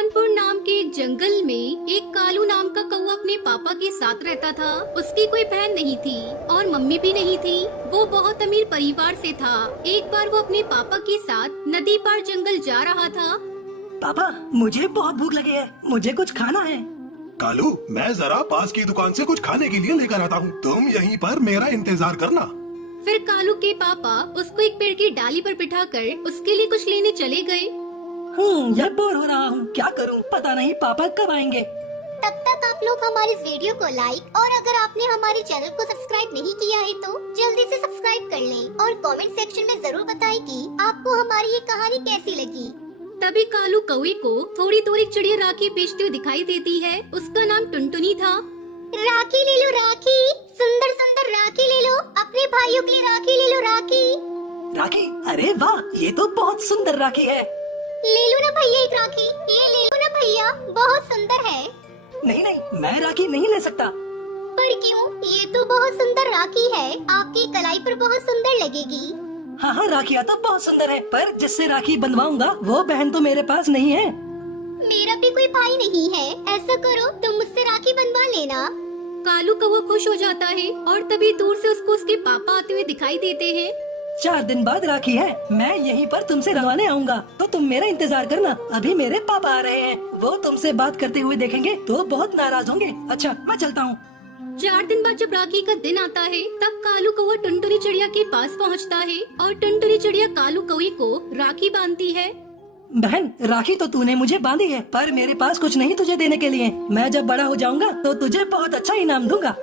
जौनपुर नाम के एक जंगल में एक कालू नाम का कौवा अपने पापा के साथ रहता था। उसकी कोई बहन नहीं थी और मम्मी भी नहीं थी। वो बहुत अमीर परिवार से था। एक बार वो अपने पापा के साथ नदी पार जंगल जा रहा था। पापा, मुझे बहुत भूख लगी है, मुझे कुछ खाना है। कालू, मैं जरा पास की दुकान से कुछ खाने के लिए लेकर आता हूँ। तुम यहीं पर मेरा इंतजार करना। फिर कालू के पापा उसको एक पेड़ की डाली पर बिठाकर उसके लिए कुछ लेने चले गए। यार बोर हो रहा हूँ, क्या करूँ, पता नहीं पापा कब आएंगे। तब तक आप लोग हमारे इस वीडियो को लाइक और अगर आपने हमारे चैनल को सब्सक्राइब नहीं किया है तो जल्दी से सब्सक्राइब कर लें और कमेंट सेक्शन में जरूर बताएं कि आपको हमारी ये कहानी कैसी लगी। तभी कालू कौवे को थोड़ी थोड़ी चिड़िया राखी बेचती हुई दिखाई देती है। उसका नाम टुनटुनी था। राखी ले लो राखी, सुंदर सुंदर राखी ले लो, अपने भाइयों के लिए राखी ले लो राखी। राखी? अरे वाह, ये तो बहुत सुंदर राखी है। ले लो ना भैया एक राखी, ये ले लो ना भैया, बहुत सुंदर है। नहीं नहीं, मैं राखी नहीं ले सकता। पर क्यों? ये तो बहुत सुंदर राखी है, आपकी कलाई पर बहुत सुंदर लगेगी। हाँ हाँ, राखियाँ तो बहुत सुंदर है, पर जिससे राखी बंधवाऊंगा वो बहन तो मेरे पास नहीं है। मेरा भी कोई भाई नहीं है, ऐसा करो तुम मुझसे राखी बंधवा लेना। कालू कौवा खुश हो जाता है और तभी दूर से उसको उसके पापा आते हुए दिखाई देते हैं। 4 दिन बाद राखी है, मैं यहीं पर तुमसे रवाने आऊंगा, तो तुम मेरा इंतजार करना। अभी मेरे पापा आ रहे हैं, वो तुमसे बात करते हुए देखेंगे तो बहुत नाराज होंगे। अच्छा, मैं चलता हूँ। 4 दिन बाद जब राखी का दिन आता है तब कालू कौवा टुनटुनी चिड़िया के पास पहुंचता है और टुनटुनी चिड़िया कालू कौवे को राखी बांधती है। बहन, राखी तो तूने मुझे बांधी है, पर मेरे पास कुछ नहीं तुझे देने के लिए। मैं जब बड़ा हो जाऊंगा तो तुझे बहुत अच्छा इनाम दूंगा।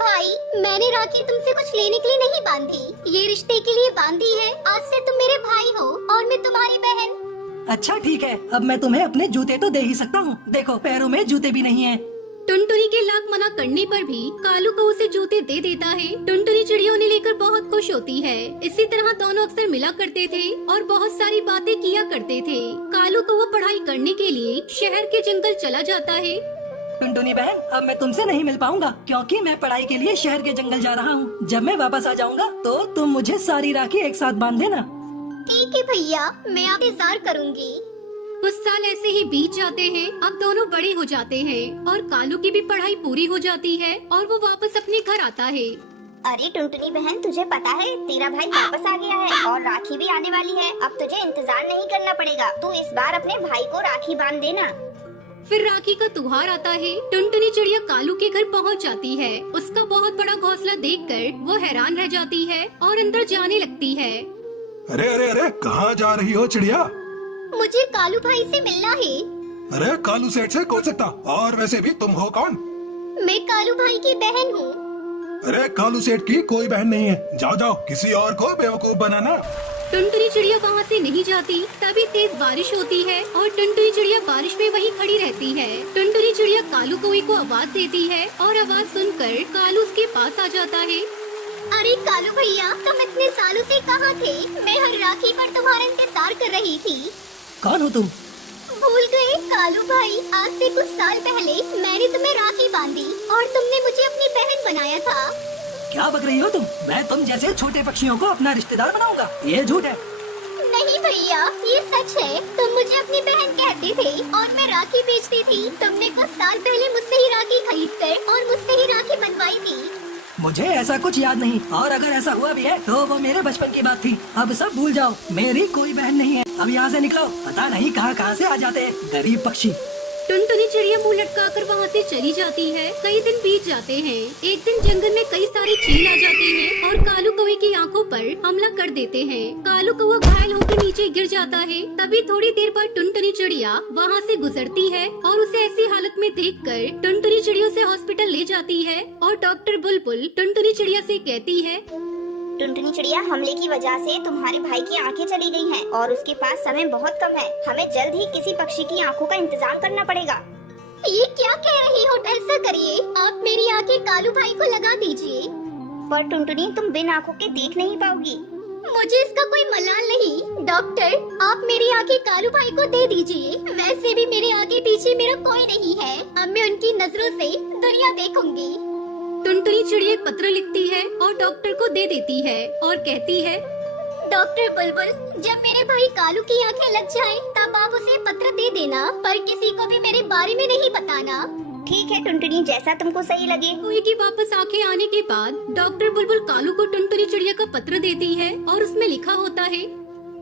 भाई, मैंने राखी तुमसे कुछ लेने के लिए नहीं बांधी, ये रिश्ते के लिए बांधी है। आज से तुम मेरे भाई हो और मैं तुम्हारी बहन। अच्छा ठीक है, अब मैं तुम्हें अपने जूते तो दे ही सकता हूँ। देखो, पैरों में जूते भी नहीं है। टुनटुनी के लाख मना करने पर भी कालू को उसे जूते दे देता है। टुनटुनी चिड़िया उन्हें लेकर बहुत खुश होती है। इसी तरह दोनों अक्सर मिला करते थे और बहुत सारी बातें किया करते थे। कालू को वो पढ़ाई करने के लिए शहर के जंगल चला जाता है। टुनटुनी बहन, अब मैं तुमसे नहीं मिल पाऊंगा क्योंकि मैं पढ़ाई के लिए शहर के जंगल जा रहा हूँ। जब मैं वापस आ जाऊंगा तो तुम मुझे सारी राखी एक साथ बांध देना। ठीक है भैया, मैं आप इंतजार करूँगी। कुछ साल ऐसे ही बीत जाते हैं। अब दोनों बड़े हो जाते हैं और कालू की भी पढ़ाई पूरी हो जाती है और वो वापस अपने घर आता है। अरे टुनटुनी बहन, तुझे पता है तेरा भाई वापस आ गया है और राखी भी आने वाली है। अब तुझे इंतजार नहीं करना पड़ेगा, तू इस बार अपने भाई को राखी बांध देना। फिर राखी का त्योहार आता है। टुनटुनी चिड़िया कालू के घर पहुंच जाती है। उसका बहुत बड़ा घोंसला देखकर वो हैरान रह जाती है और अंदर जाने लगती है। अरे अरे अरे, कहाँ जा रही हो चिड़िया? मुझे कालू भाई से मिलना है। अरे कालू सेठ से कौन सकता, और वैसे भी तुम हो कौन? मैं कालू भाई की बहन हूँ। अरे कालू सेठ की कोई बहन नहीं है, जाओ जाओ, किसी और को बेवकूफ बनाना। टुनटुनी चिड़िया वहाँ से नहीं जाती। तभी तेज बारिश होती है और टुनटुनी चिड़िया बारिश में वहीं खड़ी रहती है। टुनटुनी चिड़िया कालू कौवे को आवाज देती है और आवाज सुनकर कालू उसके पास आ जाता है। अरे कालू भैया, तुम इतने सालों से कहाँ थे? मैं हर राखी पर तुम्हारा इंतजार कर रही थी। कौन हो तुम? भूल गए कालू भाई, आज से कुछ साल पहले मैंने तुम्हें राखी बांधी और तुमने मुझे अपनी बहन बनाया था। क्या बक रही हो तुम? मैं तुम जैसे छोटे पक्षियों को अपना रिश्तेदार बनाऊंगा? ये झूठ है। नहीं भैया, ये सच है। तुम मुझे अपनी बहन कहते थे और मैं राखी बेचती थी। तुमने कुछ साल पहले मुझसे ही राखी खरीद कर और मुझसे ही राखी बनवाई थी। मुझे ऐसा कुछ याद नहीं, और अगर ऐसा हुआ भी है तो वो मेरे बचपन की बात थी। अब सब भूल जाओ, मेरी कोई बहन नहीं है। अब यहाँ से निकलो, पता नहीं कहाँ से आ जाते हैं गरीब पक्षी। टुनटुनी चिड़िया मुंह लटकाकर वहाँ से चली जाती है। कई दिन बीत जाते हैं। एक दिन जंगल में कई सारे चील आ जाते हैं और कालू कौवे की आंखों पर हमला कर देते हैं। कालू कौवा घायल होकर नीचे गिर जाता है। तभी थोड़ी देर बाद टुनटुनी चिड़िया वहाँ से गुजरती है और उसे ऐसी हालत में देखकर टुनटुनी चिड़िया उसे हॉस्पिटल ले जाती है और डॉक्टर बुलबुल टुनटुनी चिड़िया से कहती है, टुनटुनी चिड़िया, हमले की वजह से तुम्हारे भाई की आंखें चली गई हैं और उसके पास समय बहुत कम है। हमें जल्द ही किसी पक्षी की आंखों का इंतजाम करना पड़ेगा। ये क्या कह रही हो? ऐसा करिए, आप मेरी आंखें कालू भाई को लगा दीजिए। पर टुनटुनी, तुम बिन आंखों के देख नहीं पाओगी। मुझे इसका कोई मलाल नहीं। डॉक्टर, आप मेरी आंखें कालू भाई को दे दीजिए। वैसे भी मेरे आगे पीछे मेरा कोई नहीं है। अब मैं उनकी नजरों से दुनिया देखूंगी। टुनटुनी चिड़िया एक पत्र लिखती है और डॉक्टर को दे देती है और कहती है, डॉक्टर बुलबुल, जब मेरे भाई कालू की आंखें लग जाएं, तब तब आप उसे पत्र दे देना, पर किसी को भी मेरे बारे में नहीं बताना। ठीक है टुनटुनी, जैसा तुमको सही लगे। कौवे की वापस आंखें आने के बाद डॉक्टर बुलबुल कालू को टुनटुनी चिड़िया का पत्र देती है और उसमें लिखा होता है,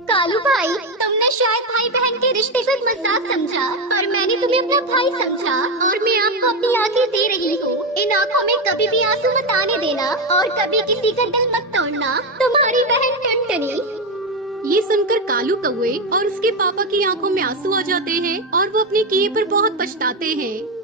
कालू भाई, तुमने शायद भाई बहन के रिश्ते को एक मजाक समझा, पर मैंने तुम्हें अपना भाई समझा और मैं आपको अपनी आंखें दे रही हूँ। इन आंखों में कभी भी आंसू मत आने देना और कभी किसी का दिल मत तोड़ना। तुम्हारी बहन टुनटुनी। ये सुनकर कालू कौवे और उसके पापा की आंखों में आंसू आ जाते हैं और वो अपने किए पर बहुत पछताते हैं।